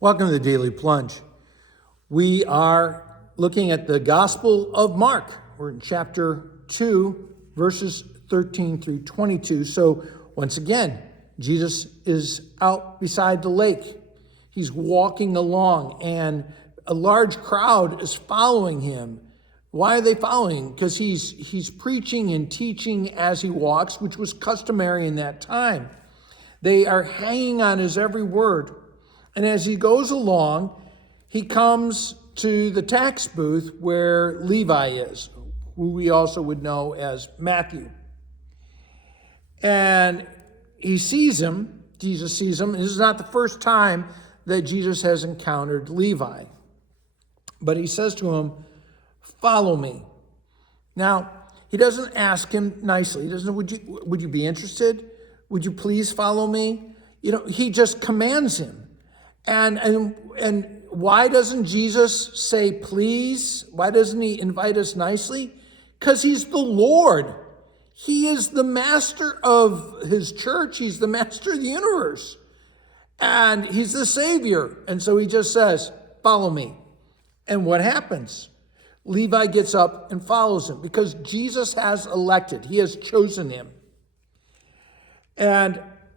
Welcome to the Daily Plunge. We are looking at the Gospel of Mark. We're in chapter 2, verses 13 through 22. So once again, Jesus is out beside the lake. He's walking along and a large crowd is following him. Why are they following? Because he's preaching and teaching as he walks, which was customary in that time. They are hanging on his every word. And as he goes along, he comes to the tax booth where Levi is, who we also would know as Matthew. And he sees him, Jesus sees him. This is not the first time that Jesus has encountered Levi. But he says to him, "Follow me." Now, he doesn't ask him nicely. He doesn't, would you be interested? Would you please follow me? He just commands him. And why doesn't Jesus say please? Why doesn't he invite us nicely? Because he's the Lord. He is the master of his church. He's the master of the universe. And he's the Savior. And so he just says, "Follow me." And what happens? Levi gets up and follows him because Jesus has elected. He has chosen him.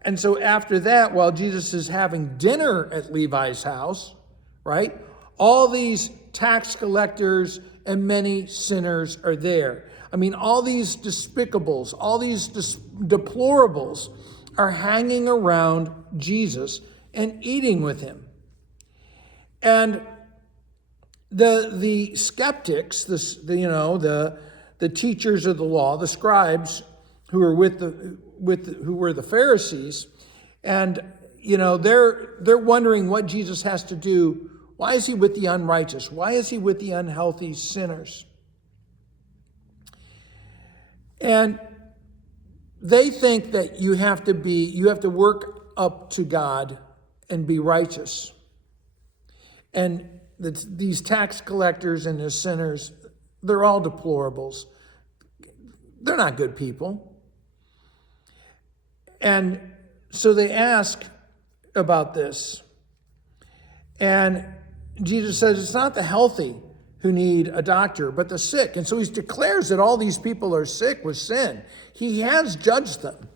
And so after that, while Jesus is having dinner at Levi's house, right, all these tax collectors and many sinners are there. I mean, all these despicables, all these deplorables are hanging around Jesus and eating with him. And the skeptics, the teachers of the law, the scribes who are who were the Pharisees, and they're wondering what Jesus has to do. Why is he with the unrighteous? Why is he with the unhealthy sinners? And they think that you have to work up to God and be righteous. And these tax collectors and the sinners, they're all deplorables. They're not good people. And so they ask about this. And Jesus says it's not the healthy who need a doctor, but the sick. And so he declares that all these people are sick with sin. He has judged them.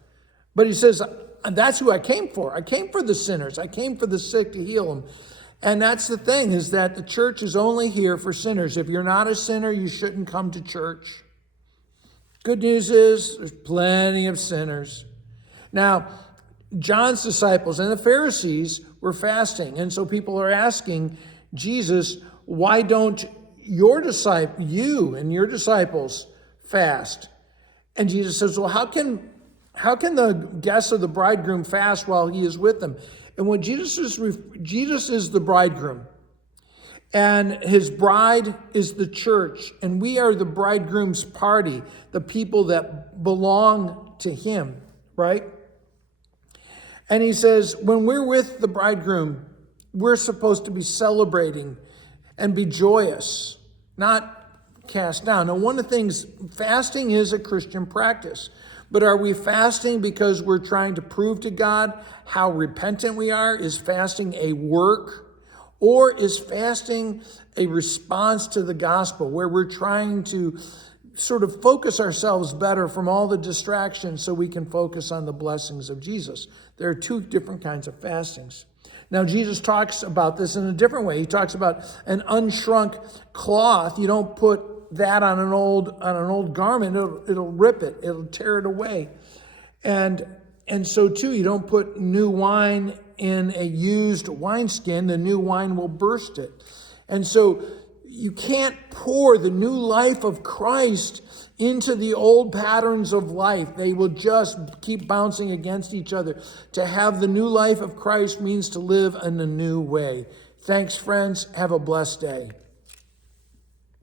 But he says, that's who I came for. I came for the sinners. I came for the sick to heal them. And that's the thing, is that the church is only here for sinners. If you're not a sinner, you shouldn't come to church. Good news is there's plenty of sinners. Now, John's disciples and the Pharisees were fasting. And so people are asking Jesus, why don't you and your disciples fast? And Jesus says, well, how can the guests of the bridegroom fast while he is with them? And what Jesus is the bridegroom. And his bride is the church. And we are the bridegroom's party, the people that belong to him, right? And he says, when we're with the bridegroom, we're supposed to be celebrating and be joyous, not cast down. Now, one of the things, fasting is a Christian practice. But are we fasting because we're trying to prove to God how repentant we are? Is fasting a work? Or is fasting a response to the gospel where we're trying to sort of focus ourselves better from all the distractions so we can focus on the blessings of Jesus? There are two different kinds of fastings. Now, Jesus talks about this in a different way. He talks about an unshrunk cloth. You don't put that on an old garment. It'll rip it. It'll tear it away. And so too, you don't put new wine in a used wineskin. The new wine will burst it. And so you can't pour the new life of Christ into the old patterns of life. They will just keep bouncing against each other. To have the new life of Christ means to live in a new way. Thanks, friends. Have a blessed day.